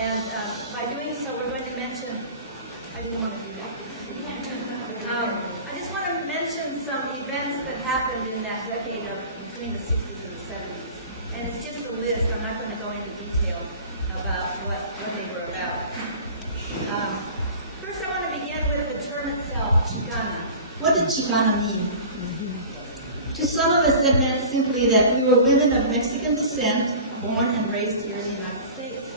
And by doing so, we're going to mention, I didn't want to do that. I just want to mention some events that happened in that decade of between the 60s and the 70s. And it's just a list. I'm not going to go into detail about what they were about. First, I want to begin with the term itself, Chicana. What did Chicana mean? To some of us, it meant simply that we were women of Mexican descent, born and raised here in the United States.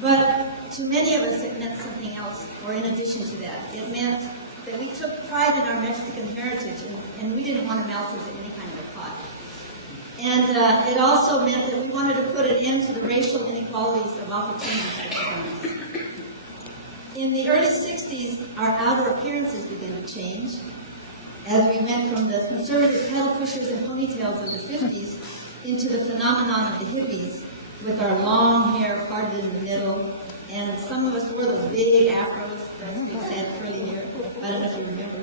But to many of us, it meant something else, or in addition to that. It meant that we took pride in our Mexican heritage, and we didn't want to melt into any kind of a pot. And it also meant that we wanted to put an end to the racial inequalities of opportunities for Chicanos. In the early 60s, our outer appearances began to change, as we went from the conservative pedal pushers and ponytails of the 50s into the phenomenon of the hippies, with our long hair parted in the middle, and some of us wore those big afros, that big sad curly hair. I don't know if you remember.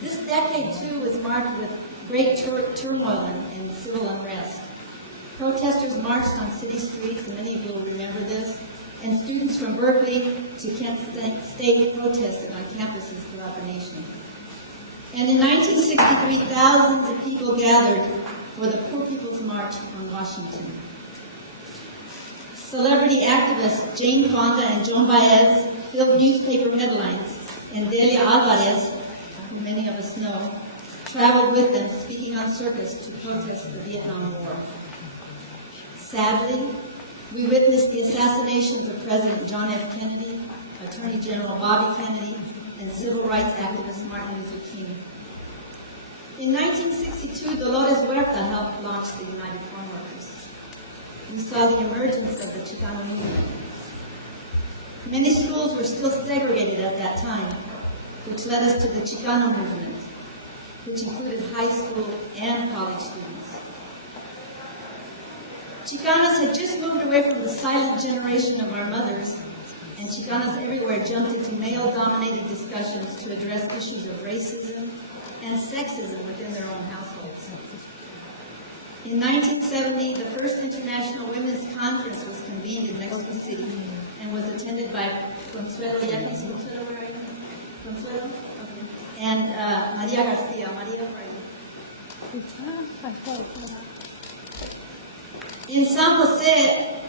This decade, too, was marked with great turmoil and civil unrest. Protesters marched on city streets, and many of you will remember this, and students from Berkeley to Kent State protested on campuses throughout the nation. And in 1963, thousands of people gathered for the Poor People's March on Washington. Celebrity activists Jane Fonda and Joan Baez filled newspaper headlines, and Delia Alvarado, who many of us know, traveled with them, speaking on circus to protest the Vietnam War. Sadly, we witnessed the assassinations of President John F. Kennedy, Attorney General Bobby Kennedy, and civil rights activist Martin Luther King. In 1962, Dolores Huerta helped launch the United Farm Workers. We saw the emergence of the Chicano movement. Many schools were still segregated at that time, which led us to the Chicano movement, which included high school and college students. Chicanas had just moved away from the silent generation of our mothers, and Chicanas everywhere jumped into male-dominated discussions to address issues of racism and sexism within their own households. In 1970, the first International Women's Conference was convened in Mexico City and was attended by Consuelo Yepes, Consuelo, where are you? Consuelo? Okay. And Maria Garcia. Maria, where are you? In San Jose,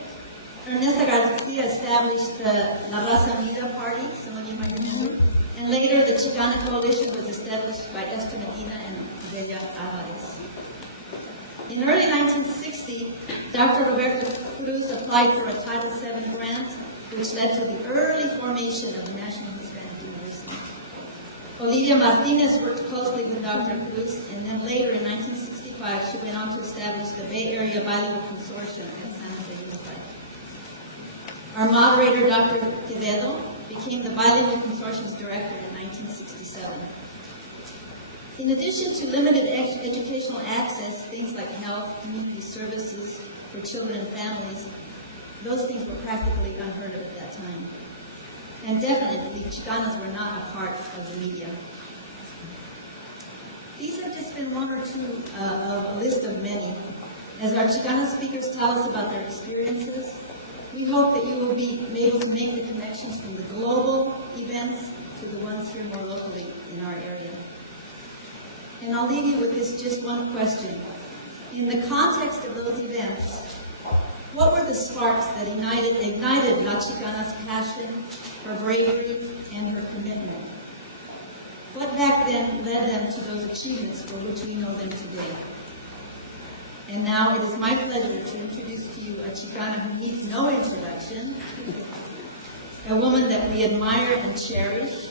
Ernesta Garcia established the La Raza Unida Party, some of you might remember, and later the Chicana Coalition was established by Esther Medina and Delia Alvarado. In early 1960, Dr. Roberto Cruz applied for a Title VII grant, which led to the early formation of the National Hispanic University. Olivia Martinez worked closely with Dr. Cruz, and then later in 1965, she went on to establish the Bay Area Bilingual Consortium at San Jose Unified. Our moderator, Dr. Quevedo, became the Bilingual Consortium's director in 1967. In addition to limited educational access, things like health, community services for children and families, those things were practically unheard of at that time. And definitely, Chicanas were not a part of the media. These have just been one or two of a list of many. As our Chicana speakers tell us about their experiences, we hope that you will be able to make the connections from the global events to the ones here more locally in our area. And I'll leave you with this just one question. In the context of those events, what were the sparks that ignited La Chicana's passion, her bravery, and her commitment? What back then led them to those achievements for which we know them today? And now it is my pleasure to introduce to you a Chicana who needs no introduction, a woman that we admire and cherish.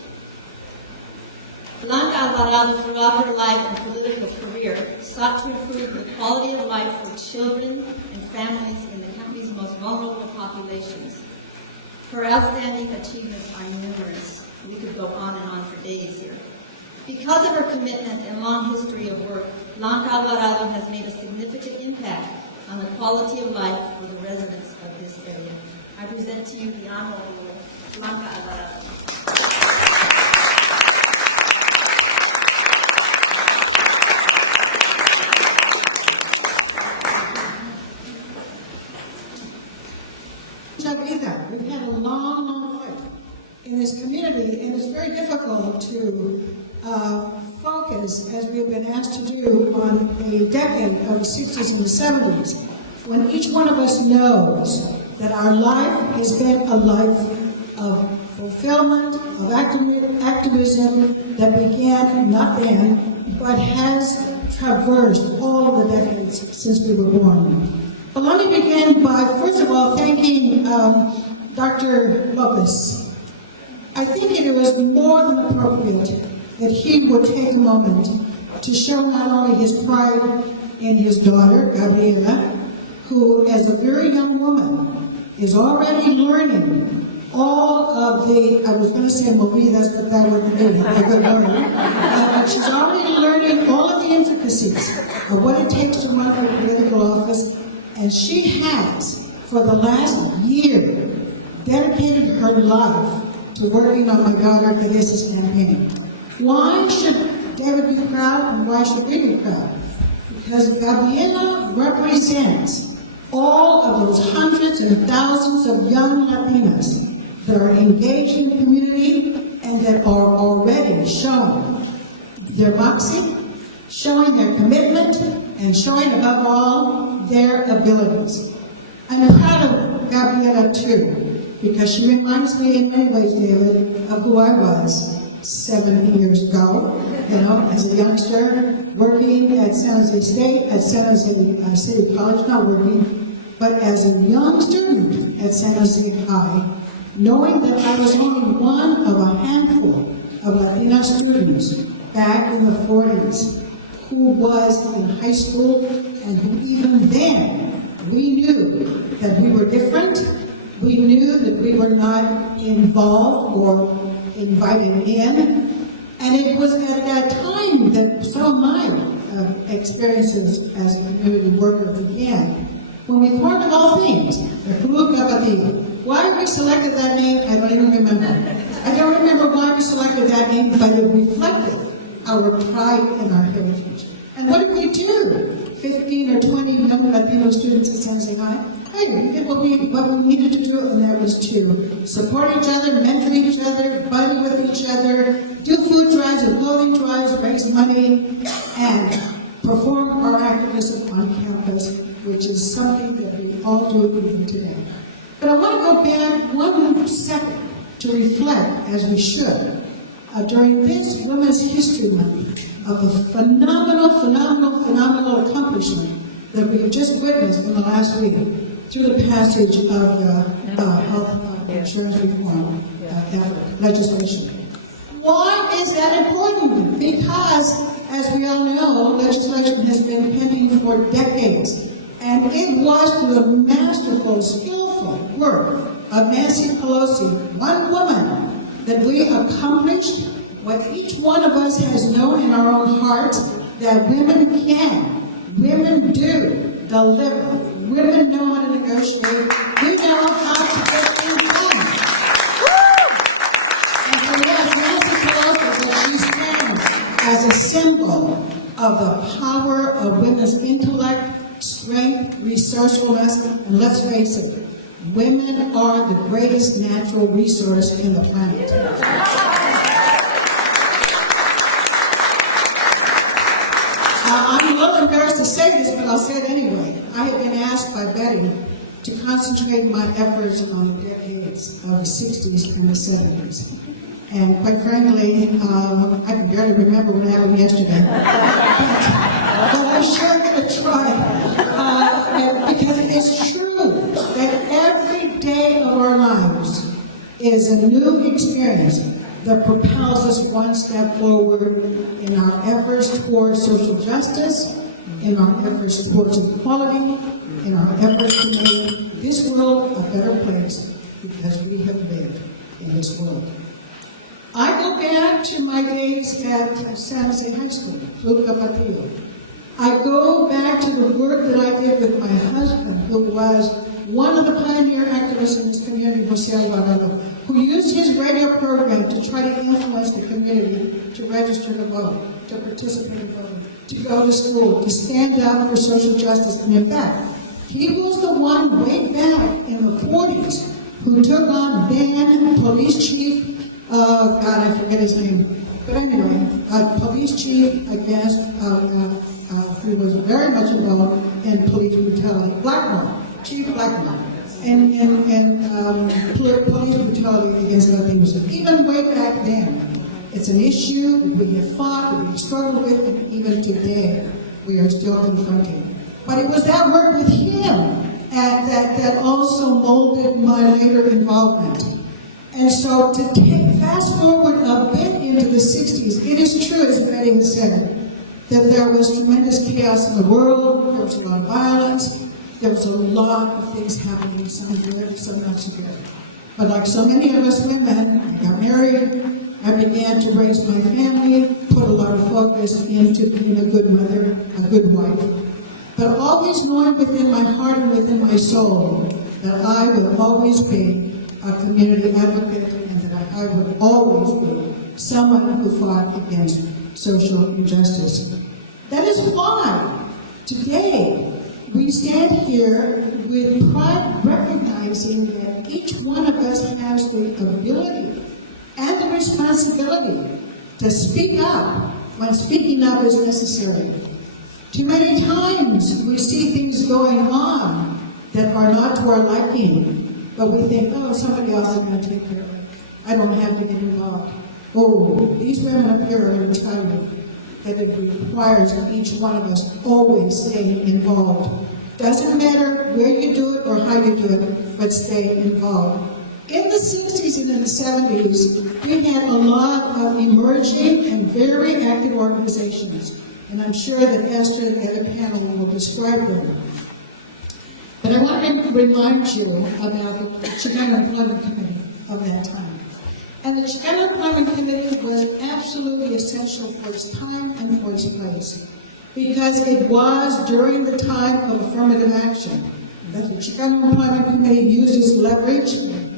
Blanca Alvarado, throughout her life and political career, sought to improve the quality of life for children and families in the country's most vulnerable populations. Her outstanding achievements are numerous. We could go on and on for days here. Because of her commitment and long history of work, Blanca Alvarado has made a significant impact on the quality of life for the residents of this area. I present to you the Honorable Blanca Alvarado. Mucha vida. in this community, and it's very difficult to focus, as we've been asked to do, on a decade of the 60s and the 70s, when each one of us knows that our life has been a life of fulfillment, of activism that began not then, but has traversed all of the decades since we were born. But let me begin by, first of all, thanking Dr. Lopez. I think it was more than appropriate that he would take a moment to show not only his pride in his daughter, Gabriela, who, as a very young woman, is already learning all of the, I was going to say movidas, but that wouldn't be a good word. But she's already learning all of the intricacies of what it takes to run for political office, and she has, for the last year, dedicated her life to working on my daughter Teresa's campaign. Why should David be proud, and why should we be proud? Because Gabriela represents all of those hundreds and thousands of young Latinas that are engaged in the community and that are already showing their moxie, showing their commitment, and showing above all their abilities. I'm proud of Gabriela too, because she reminds me in many ways, David, of who I was 7 years ago, as a youngster, working at San Jose State, at San Jose City College, not working, but as a young student at San Jose High, knowing that I was only one of a handful of Latina students back in the 40s who was in high school, and who even then, we knew that we were different. We knew that we were not involved or invited in, and it was at that time that some of my experiences as a community worker began. When we thought of all things, the Club Capatillo. Why we selected that name, I don't even remember. I don't remember why we selected that name, but it reflected our pride and our heritage. And what did we do? 15 or 20 young Latino students at San Jose High? Hey, we did what we needed to do, and that was to support each other, mentor each other, buddy with each other, do food drives and clothing drives, raise money, and perform our activism on campus, which is something that we all do even today. But I want to go back 1 second to reflect, as we should, during this Women's History Month, of the phenomenal accomplishment that we have just witnessed in the last week through the passage of the health insurance reform legislation. Why is that important? Because, as we all know, legislation has been pending for decades, and it was through the masterful, skillful work of Nancy Pelosi, one woman, that we accomplished what each one of us has known in our own hearts, that women can, women do deliver, women know how to negotiate, we know how to get things done. And for yes, Nancy Pelosi, that she stands as a symbol of the power of women's intellect, strength, resourcefulness, and let's face it, women are the greatest natural resource in the planet. I'm a little embarrassed to say this, but I'll say it anyway. I have been asked by Betty to concentrate my efforts on the decades of the 60s and the 70s. And quite frankly, I can barely remember what happened yesterday. But I'm sure going to try. Because it is true that every day of our lives is a new experience that propels us one step forward in our efforts towards social justice, in our efforts towards equality, in our efforts to make this world a better place because we have lived in this world. I go back to my days at San Jose High School, Club Capatillo. I go back to the work that I did with my husband, who was one of the pioneer activists in this community, Jose Alvarado, who used his radio program to try to influence the community to register to vote, to participate in voting, to go to school, to stand up for social justice. And in fact, he was the one way back in the 40s who took on then Police Chief God, I forget his name. But anyway, police chief, I guess, who was very much involved in police brutality, Chief Blackmore, and police brutality against Latinos. Even way back then, it's an issue that we have fought, that we've struggled with, and even today, we are still confronting. But it was that work with him that also molded my later involvement. And so to fast forward a bit into the 60s, it is true, as Betty has said, that there was tremendous chaos in the world, there was a lot of violence, there was a lot of things happening, some good, some not so good. But like so many of us women, I got married, I began to raise my family, put a lot of focus into being a good mother, a good wife. But always knowing within my heart and within my soul that I would always be a community advocate and that I would always be someone who fought against social injustice. That is why today we stand here with pride, recognizing that each one of us has the ability and the responsibility to speak up when speaking up is necessary. Too many times we see things going on that are not to our liking, but we think, oh, somebody else is going to take care of it. I don't have to get involved. Oh, these women up here are going to tell you that it requires each one of us always staying involved. Doesn't matter where you do it or how you do it, but stay involved. In the 60s and in the 70s, we had a lot of emerging and very active organizations. And I'm sure that Esther and the other panel will describe them. But I want to remind you about the Chicano Employment Committee of that time. And the Chicano Employment Committee was absolutely essential for its time and for its place, because it was during the time of affirmative action that the Chicano Employment Committee used its leverage,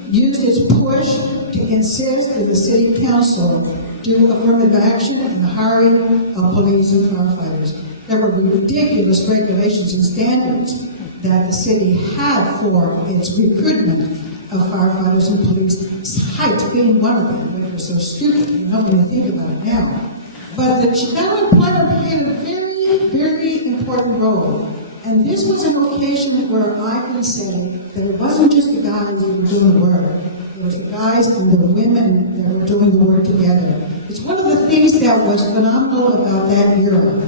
used its push to insist that the City Council do affirmative action in the hiring of police and firefighters. There were ridiculous regulations and standards that the city had for its recruitment of firefighters and police, height being one of them, which was so stupid, you know, when you think about it now. But the Chicano Employment played a very, very important role. And this was an occasion where I can say that it wasn't just the guys that were doing the work. It was the guys and the women that were doing the work together. It's one of the things that was phenomenal about that era,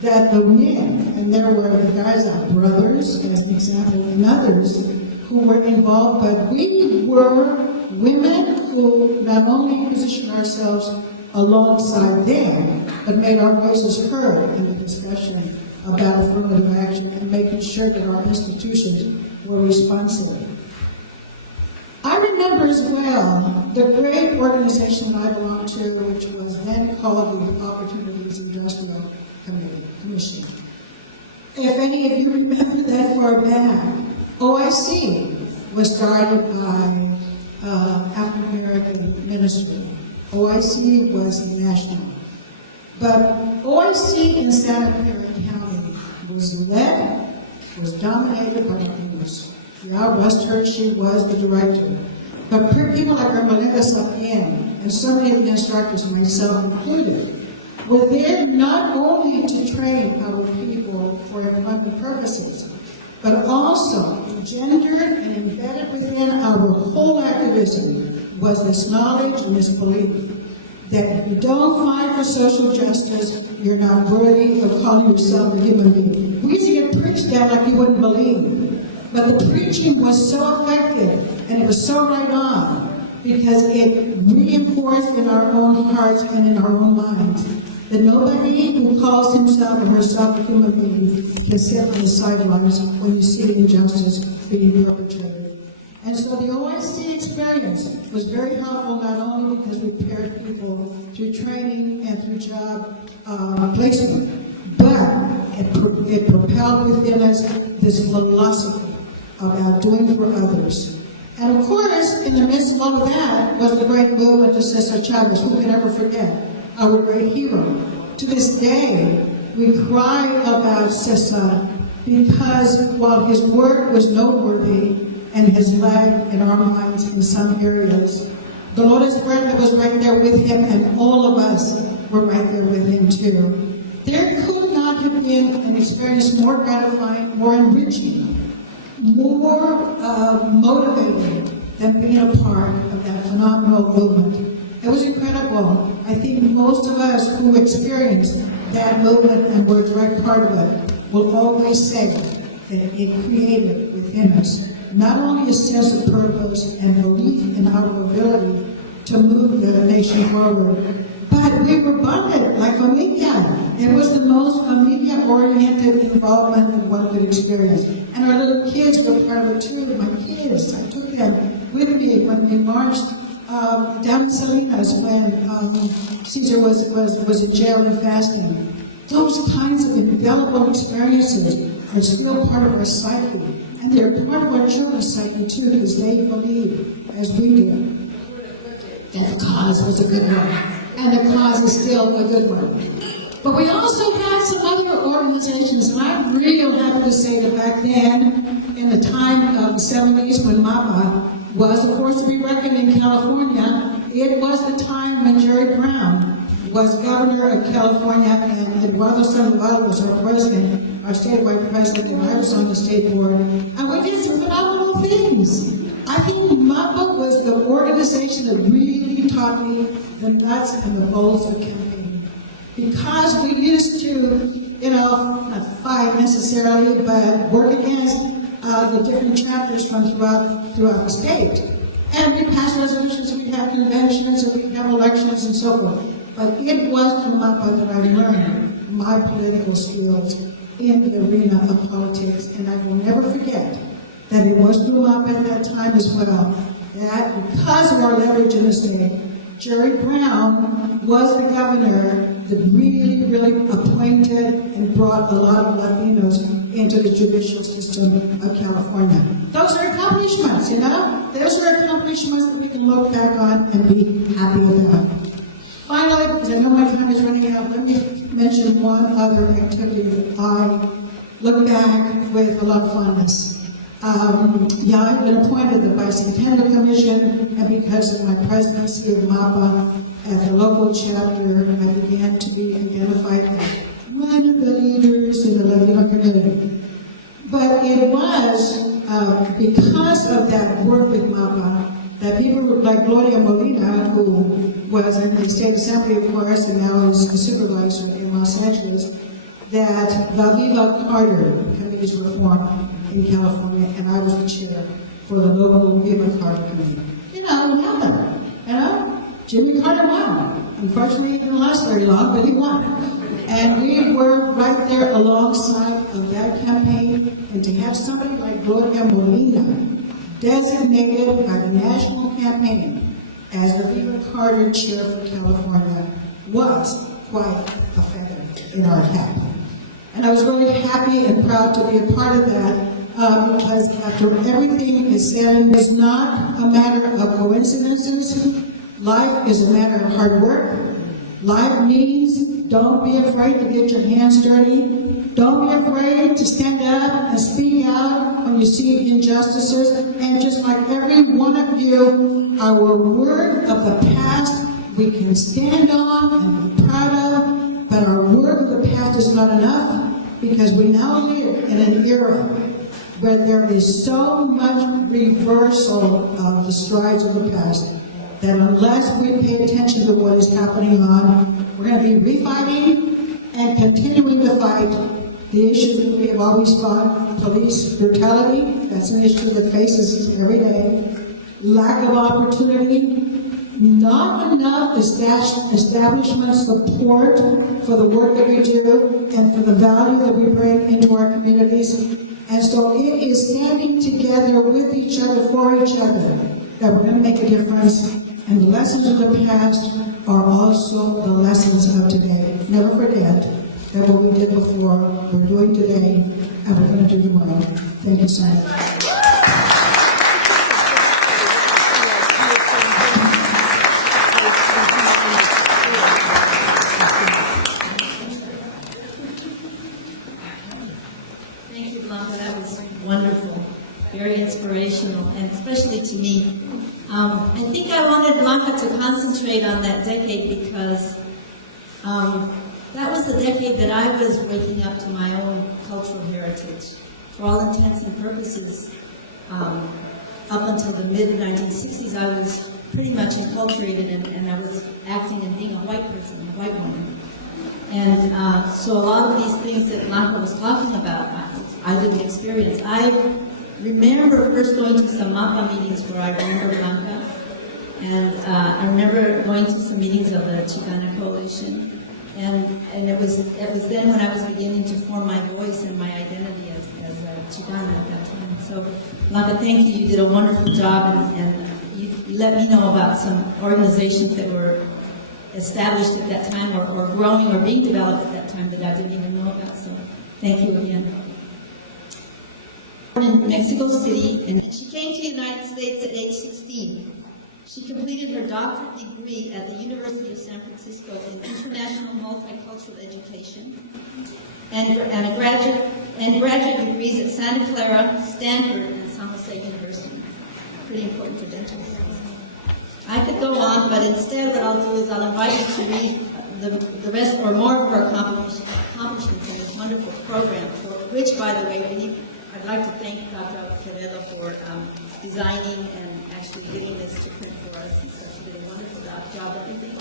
that the men, and there were the guys, our brothers, as an example, and others who were involved, but we were women who not only positioned ourselves alongside them, but made our voices heard in the discussion about affirmative action and making sure that our institutions were responsive. I remember as well the great organization that I belonged to, which was then called the Opportunities Industrial Commission. If any of you remember that far back, OIC was started by African American ministry. OIC was national. But OIC in Santa Clara County was dominated by Latinos. Yeah, West Hershey was the director. But people like Blanca and so many of the instructors, myself included, were there not only to train our people for employment purposes, but also engendered and embedded within our whole activism was this knowledge and this belief that if you don't fight for social justice, you're not worthy of calling yourself a human being. We used to get preached at like you wouldn't believe. But the preaching was so effective, and it was so right on, because it reinforced in our own hearts and in our own minds that nobody who calls himself or herself a human being can sit on the sidelines when you see injustice being perpetrated. And so the OIC experience was very helpful, not only because we paired people through training and through job placement, but it propelled within us this philosophy about doing for others. And of course, in the midst of all of that was the great movement of Cesar Chavez. Who can ever forget our great hero? To this day, we cry about Cesar because while his work was noteworthy and has lagged in our minds in some areas, Dolores Huerta was right there with him, and all of us were right there with him too. There could not have been an experience more gratifying, more enriching, more motivating than being a part of that phenomenal movement. It was incredible. I think most of us who experienced that movement and were a direct part of it will always say that it created within us not only a sense of purpose and belief in our ability to move the nation forward, but we were bonded like familia. It was the most familia-oriented involvement that one could experience. And our little kids were part of it too. My kids, I took them with me when we marched down in Salinas when Caesar was in jail and fasting. Those kinds of indelible experiences are still part of our psyche. And they're part of our children's psyche too, because they believe, as we do, that the cause was a good one. And the cause is still a good one. But we also had some other organizations, and I'm real happy to say that back then, in the time of the 70s, when MAPA was, of course, to be reckoned in California, it was the time when Jerry Brown was governor of California, and Eduardo Sandoval was our president, our statewide president, and I was on the state board. And we did some phenomenal things. I think MAPA was the organization that really taught me the nuts and the bolts of campaigning. Because we used to, not fight necessarily, but work against the different chapters from throughout the state. And we passed resolutions, we'd have conventions, and we'd have elections and so forth. But it was from MAPA that I learned my political skills in the arena of politics, and I will never forget that it was through MAPA at that time as well, that because of our leverage in the state, Jerry Brown was the governor that really, really appointed and brought a lot of Latinos into the judicial system of California. Those are accomplishments, Those are accomplishments that we can look back on and be happy about. Finally, because I know my time is running out, let me mention one other activity that I look back with a lot of fondness. I've been appointed to the Bicentennial Commission, and because of my presidency of MAPA at the local chapter, I began to be identified as one of the leaders in the Latino community. But it was because of that work with MAPA that people like Gloria Medina, who was in the State Assembly, of course, and now is the supervisor in Los Angeles, that La Viva Carter committees were formed in California, and I was the chair for the local Viva Carter committee. What happened? Jimmy Carter won. Unfortunately, it didn't last very long, but he won. And we were right there alongside of that campaign, and to have somebody like Gloria Medina designated by the national campaign as the Viva Carter chair for California was quite a feather in our cap. And I was really happy and proud to be a part of that because after everything is said, it's not a matter of coincidences. Life is a matter of hard work. Life means don't be afraid to get your hands dirty. Don't be afraid to stand up and speak out when you see injustices. And just like every one of you, our word of the past we can stand on and be proud of, but our word of the past is not enough because we now live in an era where there is so much reversal of the strides of the past that unless we pay attention to what is happening on, we're going to be refighting and continuing to fight the issues that we have always fought. Police brutality, that's an issue that faces us every day. Lack of opportunity, not enough establishment support for the work that we do and for the value that we bring into our communities. And so it is standing together with each other, for each other, that we're going to make a difference. And the lessons of the past are also the lessons of today. Never forget that what we did before, we're doing today, and we're going to do tomorrow. Thank you so much. Thank you, Blanca. That was wonderful, very inspirational, and especially to me. I think I wanted Blanca concentrate on that decade because that was the decade that I was waking up to my own cultural heritage. For all intents and purposes, up until the mid-1960s, I was pretty much enculturated and I was acting and being a white person, a white woman. And so a lot of these things that Blanca was talking about, I didn't experience. I remember first going to some MAPA meetings where I remember Blanca, and I remember going to some meetings of the Chicana Coalition, and it was then when I was beginning to form my voice and my identity as a Chicana at that time. So Blanca, thank you. You did a wonderful job, and you let me know about some organizations that were established at that time or growing or being developed at that time that I didn't even know about. So thank you again. Born in Mexico City, and she came to the United States at age 16. She completed her doctorate degree at the University of San Francisco in International Multicultural Education and graduate degrees at Santa Clara, Stanford, and San Jose University. Pretty important credentials. I could go on, but instead what I'll do is I'll invite you to read the rest or more of her accomplishments in this wonderful program, for which, by the way, I'd like to thank Dr. Alvarado for designing and actually getting this to print for us, and so she did a wonderful job, don't you think?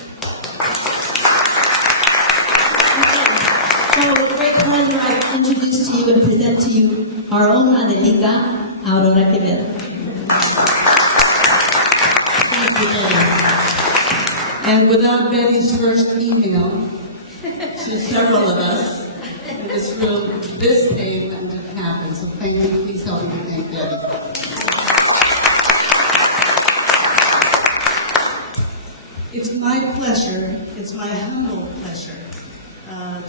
So with great pleasure, I introduce to you and present to you our own Adelita Aurora Quevedo. Thank you, Betty. And without Betty's first email to several of us in this room, this day wouldn't have happened. So thank you. Please help me thank Betty. It's my pleasure, it's my humble pleasure,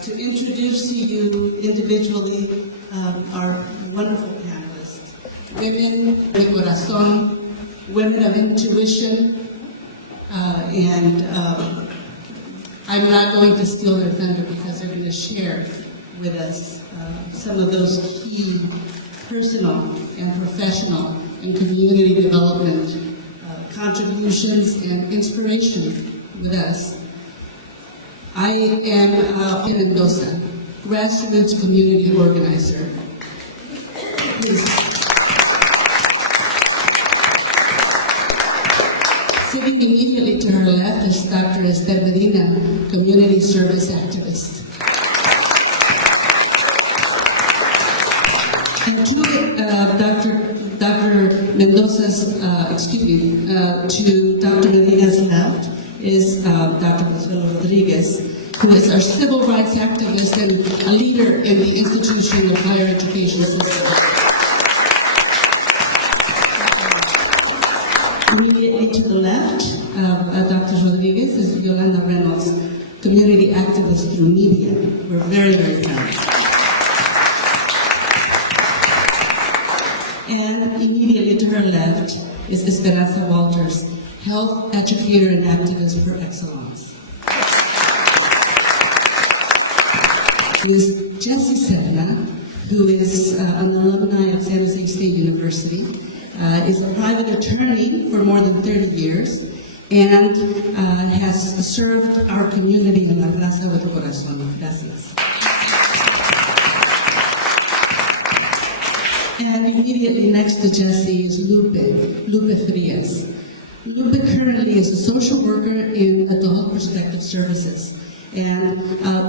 to introduce to you individually our wonderful panelists. Women de corazón, women of intuition, and I'm not going to steal their thunder because they're going to share with us some of those key personal and professional and community development contributions and inspiration with us. I am in Mendoza, grassroots community organizer. Please. Sitting immediately to her left is Dr. Esther Medina, community service activist. And to Dr. Mendoza's, to Dr. Medina's left is Dr. Consuelo Rodriguez, who is our civil rights activist and a leader in the institution of higher education system. Immediately to the left of Dr. Rodriguez is Yolanda Reynolds, community activist through media. We're very, very proud. And immediately to her left is Esperanza Walters, health educator and activist per excellence. Is Jessie Serna, who is an alumni of San Jose State University, is a private attorney for more than 30 years, and has served our community in La Plaza with Corazón. Gracias. And immediately next to Jessie is Lupe Frias. Lupe currently is a social worker in adult protective services. And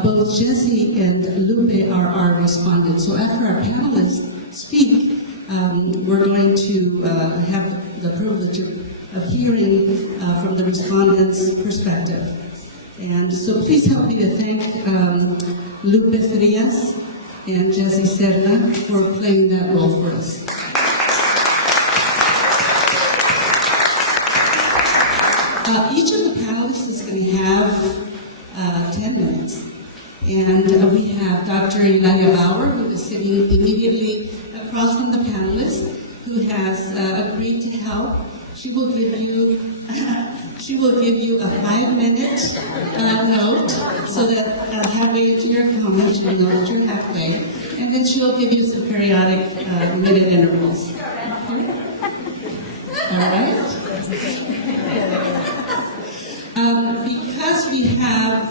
both Jessie and Lupe are our respondents. So after our panelists speak, we're going to have the privilege of hearing from the respondents' perspective. And so please help me to thank Lupe Frias and Jessie Serna for playing that role for us. Each of the panelists is going to have 10 minutes. And we have Dr. Ilaria Bauer, who is sitting immediately across from the panelists, who has agreed to help. She will give you a 5-minute note so that halfway into your comment you'll know that you're halfway, and then she'll give you some periodic minute intervals. All right. we have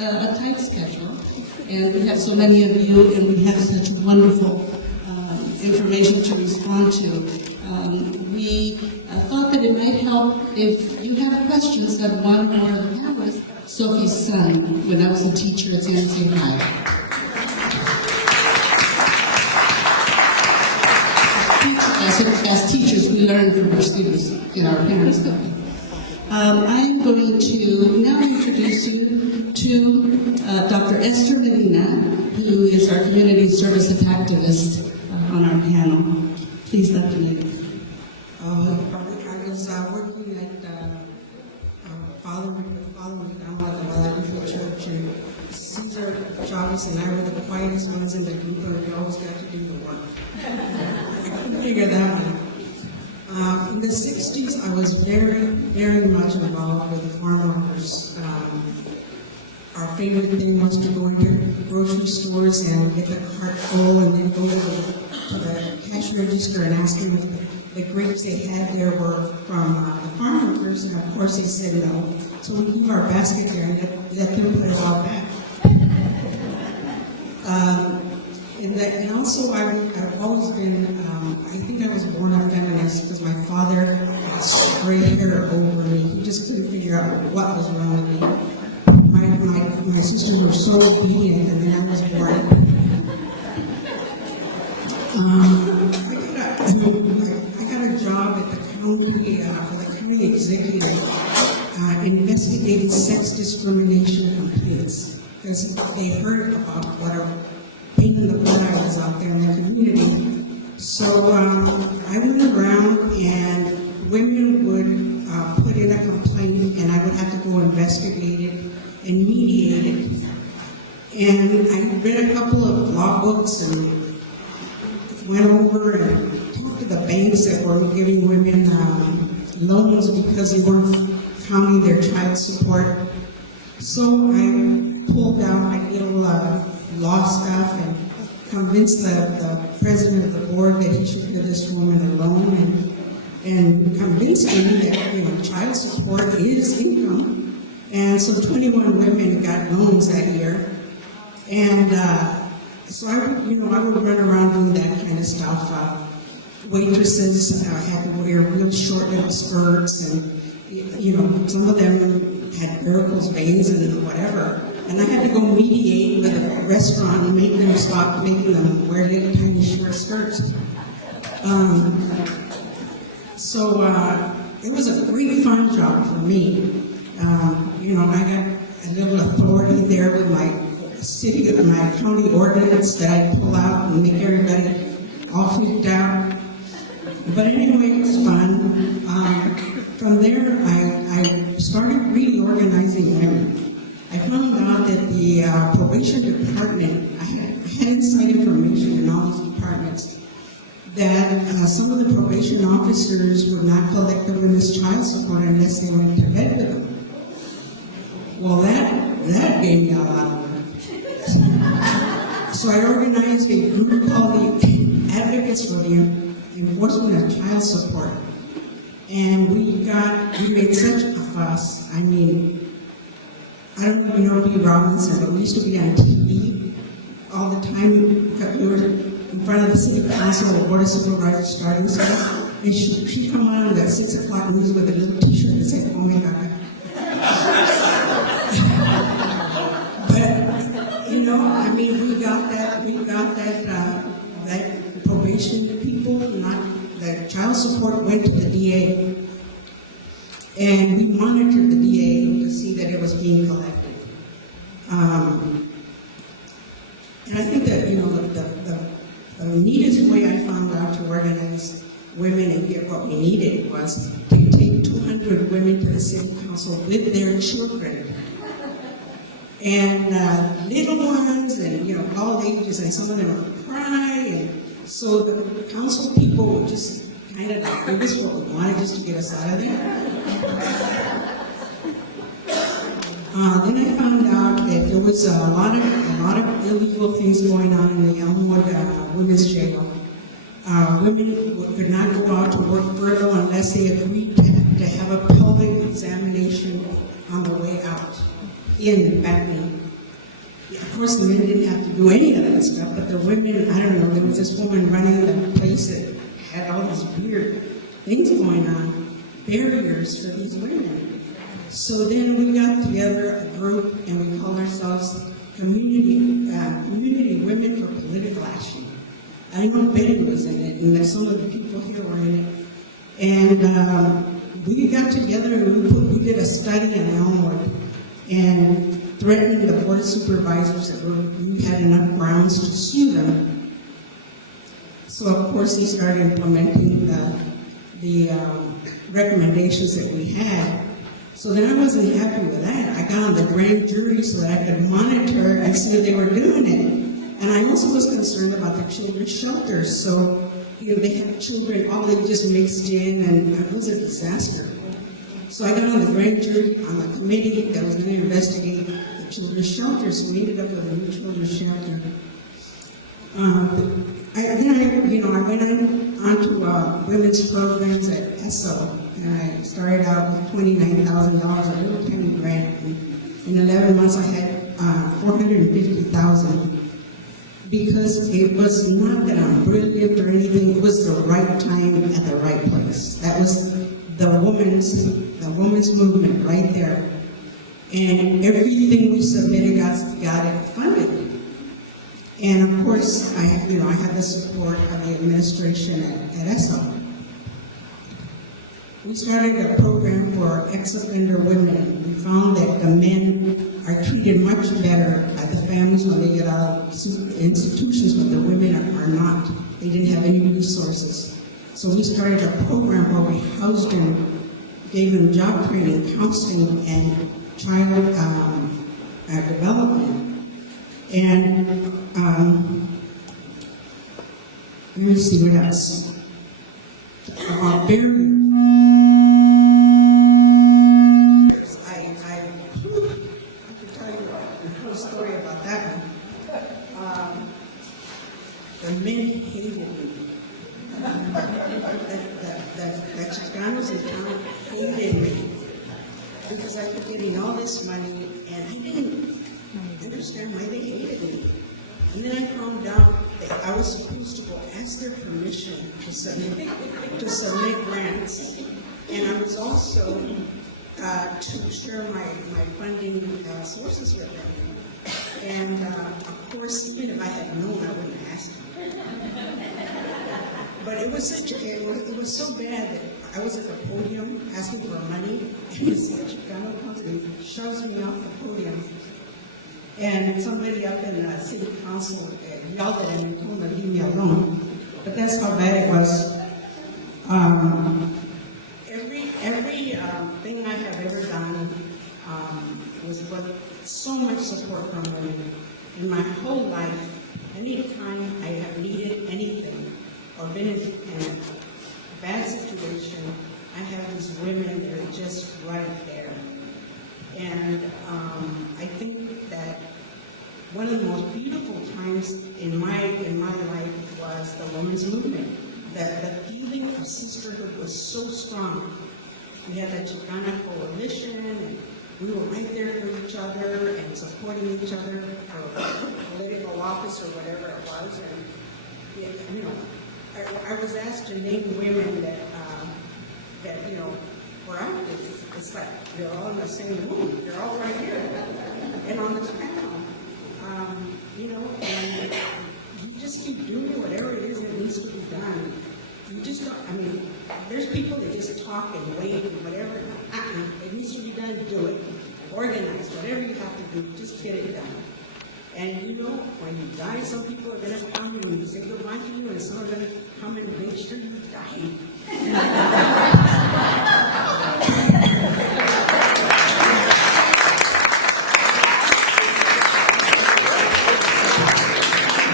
a tight schedule, and we have so many of you, and we have such wonderful information to respond to. We thought that it might help if you have questions that one or more of the panelists. Sophie's son, when I was a teacher at San Jose High. As teachers, we learn from our students in our parents' company. I am going to now introduce you to Dr. Esther Medina, who is our community service activist on our panel. Please, Dr. Medina. I was working at following down by the Alvarado Church, and Cesar Chavez and I were the quietest ones in the group, and we always got to do the work. I couldn't figure that one out. In the 60s, I was very, very much involved with the farm workers. Our favorite thing was to go into grocery stores and get the cart full, and then go to the cash register and ask them if the grapes they had there were from the farm workers, and of course they said no. So we leave our basket there and let them put it all back. And also I've always been, I think I was born a feminist because my father had straight hair over me. He just couldn't figure out what was wrong with me. My sisters were so obedient, and then I was born. I got a job at the county, for the county executive, investigating sex discrimination complaints, because they heard about what a pain in the butt I was out there in the community. So I went around, and women would put in a complaint, and I would have to go investigate it and mediate it. And I read a couple of law books and went over and talked to the banks that were giving women loans because they weren't counting their child support. So I pulled out my little law stuff and convinced the president of the board that he should give this woman a loan, and convinced him that child support is income. And so 21 women got loans that year. And so I would run around doing that kind of stuff. Waitresses had to wear real short little skirts, and some of them had varicose veins and whatever. And I had to go mediate with a restaurant and make them stop making them wear little tiny short skirts. So it was a great fun job for me. I got a little authority there with my county ordinance that I pull out and make everybody all freaked out. But anyway, it was fun. From there, I started reorganizing women. I found out that the probation department, I had inside information in all these departments, that some of the probation officers would not collect the women's child support unless they went to bed with them. Well, that gave me a lot of work. So I organized a group called the Advocates for the Enforcement of Child Support. And we made such a fuss. I mean, I don't know if you know B. Robinson, but we used to be on TV all the time. We were in front of the city council or board of supervisors starting stuff. And she'd come on at 6 o'clock news with a little t-shirt that said, "Oh my God." That probation people, not the child support, went to the DA, and we monitored the DA to see that it was being collected. And I think that the neatest way I found out to organize women and get what we needed was to take 200 women to the city council with their children. And little ones, and all ages, and some of them would cry, and so the council people would just kind of give us what we wanted just to get us out of there. Then I found out that there was a lot of illegal things going on in the Elmwood women's jail. Women could not go out to work furlough unless they agreed to have a pelvic examination on the way out. in family. Of course, the men didn't have to do any of that stuff, but the women, I don't know, there was this woman running the place that had all these weird things going on, barriers for these women. So then we got together a group, and we called ourselves Community Women for Political Action. I know Betty was in it, and some of the people here were in it. And we got together and we did a study in Elmwood and threatened the board of supervisors that we had enough grounds to sue them. So of course they started implementing the recommendations that we had. So then I wasn't happy with that. I got on the grand jury so that I could monitor and see if they were doing it. And I also was concerned about the children's shelters. So, you know, they had children, all they just mixed in, and it was a disaster. So I got on the grand jury on the committee that was going to investigate the children's shelters. So we ended up with a new children's shelter. I went on to women's programs at ESO, and I started out with $29,000, a little tiny grant. And in 11 months, I had $450,000. Because it was not that I'm brilliant or anything, it was the right time at the right place. That was the women's movement right there. And everything we submitted got it funded. And of course, I had the support of the administration at ESO. We started a program for ex-offender women. We found that the men are treated much better by the families when they get out of institutions, but the women are not. They didn't have any resources. So we started a program where we housed them, gave them job training, counseling, and child development. And let me see what else. Barriers. I could tell you a little story about that one. The men hated me. The Chicanos in town hated me because I was getting all this money, and I didn't understand why they hated me. And then I found out that I was supposed to go ask their permission to submit grants. And I was also to share my funding sources with them. And of course, even if I had known, I wouldn't have asked them. But it was so bad that I was at the podium asking for money, and this Chicano comes and shoves me off the podium. And somebody up in the city council yelled at him and told him to leave me alone. But that's how bad it was. Every thing I have ever done was with so much support from women. In my whole life, any time I have needed anything or been in a bad situation, I have these women that are just right there. And I think that one of the most beautiful times in my life was the women's movement. The feeling of sisterhood was so strong. We had the Chicana Coalition, and we were right there for each other and supporting each other for political office or whatever it was. And I was asked to name women that were active. It's like they're all in the same room. They're all right here and on this panel. And you just keep doing whatever it is that needs to be done. You just don't, there's people that just talk and wait and whatever. It needs to be done, do it. Organize, whatever you have to do, just get it done. And when you die, some people are going to come and say goodbye to you, and some are going to come and make sure you die.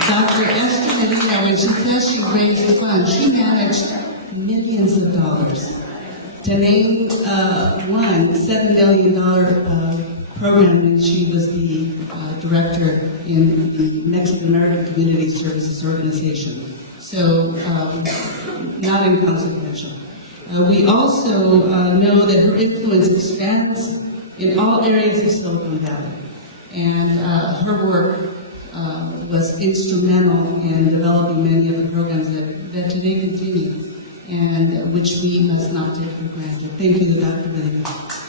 Dr. Esther Medina, when she says she raised the funds, she managed millions of dollars. To name one $7 million program, and she was the director in the Mexican American Community Services Organization. So, not inconsequential. We also know that her influence expands in all areas of Silicon Valley. And her work was instrumental in developing many of the programs that today continue, and which we must not take for granted. Thank you, Dr. Medina.